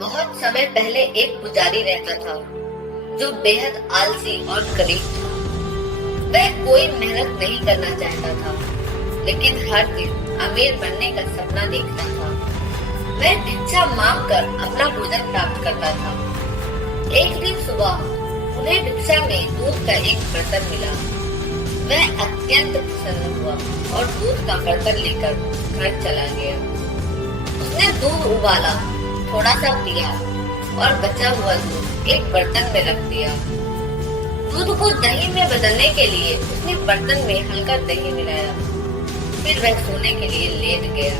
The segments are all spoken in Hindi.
बहुत समय पहले एक पुजारी रहता था जो बेहद आलसी और गरीब था। वह कोई मेहनत नहीं करना चाहता था, लेकिन हर दिन अमीर बनने का सपना देखता था। वह भिक्षा मांग कर अपना भोजन प्राप्त करता था। एक दिन सुबह उन्हें भिक्षा में दूध का एक बर्तन मिला। वह अत्यंत प्रसन्न हुआ और दूध का बर्तन लेकर घर चला गया। उसने दूध उबाला, थोड़ा सा पिया और बचा हुआ दूध एक बर्तन में रख दिया। दूध को दही में बदलने के लिए उसने बर्तन में हल्का दही मिलाया। फिर वह सोने के लिए लेट गया।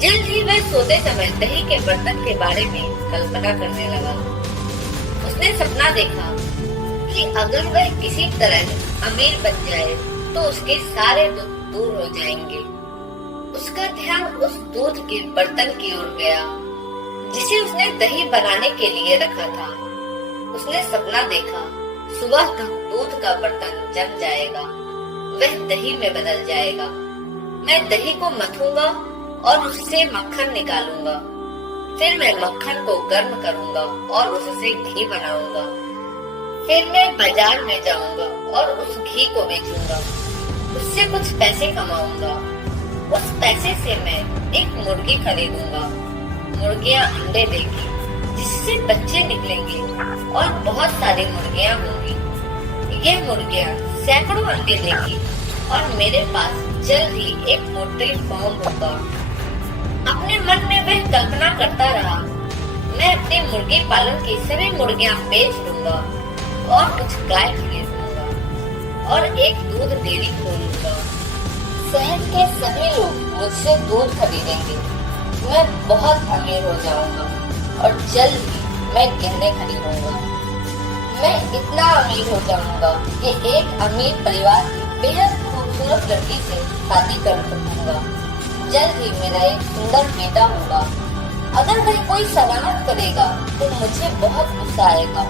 जल्द ही वह सोते समय दही के बर्तन के बारे में कल्पना करने लगा। उसने सपना देखा कि अगर वह किसी तरह अमीर बन जाए तो उसके सारे दुख दूर हो जाएंगे। उसका ध्यान उस दूध के बर्तन की ओर गया जिसे उसने दही बनाने के लिए रखा था। उसने सपना देखा, सुबह तक दूध का बर्तन जम जाएगा, वह दही में बदल जाएगा। मैं दही को मथूंगा और उससे मक्खन निकालूंगा। फिर मैं मक्खन को गर्म करूंगा और उससे घी बनाऊंगा। फिर मैं बाजार में जाऊंगा और उस घी को बेचूंगा। उससे कुछ पैसे कमाऊंगा। उस पैसे से मैं एक मुर्गी खरीदूंगा। मुर्गियां अंडे देगी, जिससे बच्चे निकलेंगे और बहुत सारी मुर्गियां होंगी। ये मुर्गियां सैकड़ों अंडे देगी और मेरे पास जल्द ही एक पोल्ट्री फार्म होगा। अपने मन में वह कल्पना करता रहा, मैं अपने मुर्गी पालन की सभी मुर्गियां बेच दूंगा और कुछ गाय खरीद लूंगा और एक दूध डेयरी खोलूंगा। शहर के सभी लोग मुझसे दूध खरीदेंगे। मैं बहुत अमीर हो जाऊंगा और जल्द ही मैं गहने खरीदूंगा। मैं इतना अमीर हो जाऊंगा कि एक अमीर परिवार की बेहद खूबसूरत लड़की से शादी कर सकूंगा। जल्द ही मेरा एक सुंदर बेटा होगा। अगर वह कोई शरारत करेगा तो मुझे बहुत गुस्सा आएगा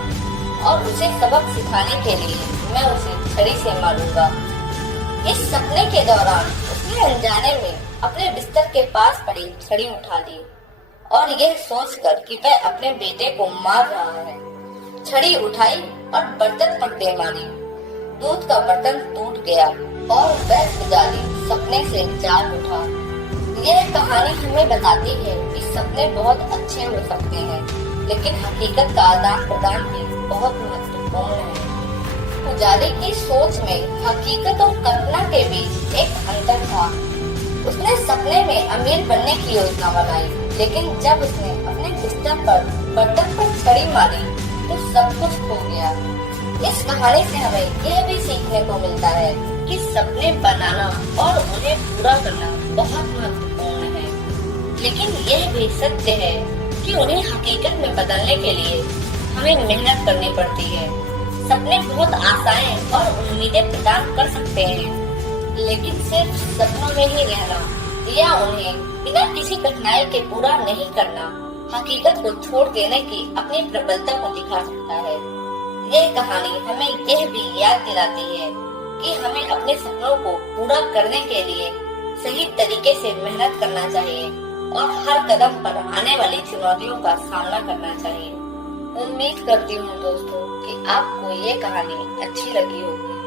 और उसे सबक सिखाने के लिए मैं उसे छड़ी से मारूंगा। इस सपने के दौरान उसने अनजाने में अपने बिस्तर के पास पड़ी छड़ी उठा ली और यह सोचकर कि वह अपने बेटे को मार रहा है, छड़ी उठाई और बर्तन पर दे मारी। दूध का बर्तन टूट गया और वह पुजारी सपने से जाग उठा। यह कहानी हमें बताती है कि सपने बहुत अच्छे हो सकते हैं, लेकिन हकीकत का आदान प्रदान भी बहुत महत्वपूर्ण है। पुजारी की सोच में हकीकत और कल्पना के बीच एक अंतर था। उसने सपने में अमीर बनने की योजना बनाई, लेकिन जब उसने अपने बिस्तर पर बर्तन पर छड़ी मारी तो सब कुछ खो गया। इस कहानी से हमें यह भी सीखने को मिलता है कि सपने बनाना और उन्हें पूरा करना बहुत महत्वपूर्ण है, लेकिन यह भी सत्य है कि उन्हें हकीकत में बदलने के लिए हमें मेहनत करनी पड़ती है। सपने बहुत आशाएं और उम्मीदें प्रदान कर सकते हैं, लेकिन सिर्फ सपनों में ही रहना या उन्हें बिना किसी कठिनाई के पूरा नहीं करना हकीकत को छोड़ देने की अपनी प्रबलता को दिखा सकता है। यह कहानी हमें यह भी याद दिलाती है कि हमें अपने सपनों को पूरा करने के लिए सही तरीके से मेहनत करना चाहिए और हर कदम पर आने वाली चुनौतियों का सामना करना चाहिए। उम्मीद करती हूँ दोस्तों कि आपको ये कहानी अच्छी लगी होगी।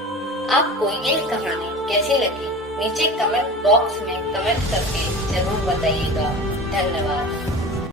आपको ये कहानी कैसी लगी नीचे कमेंट बॉक्स में कमेंट करके जरूर बताइएगा। धन्यवाद।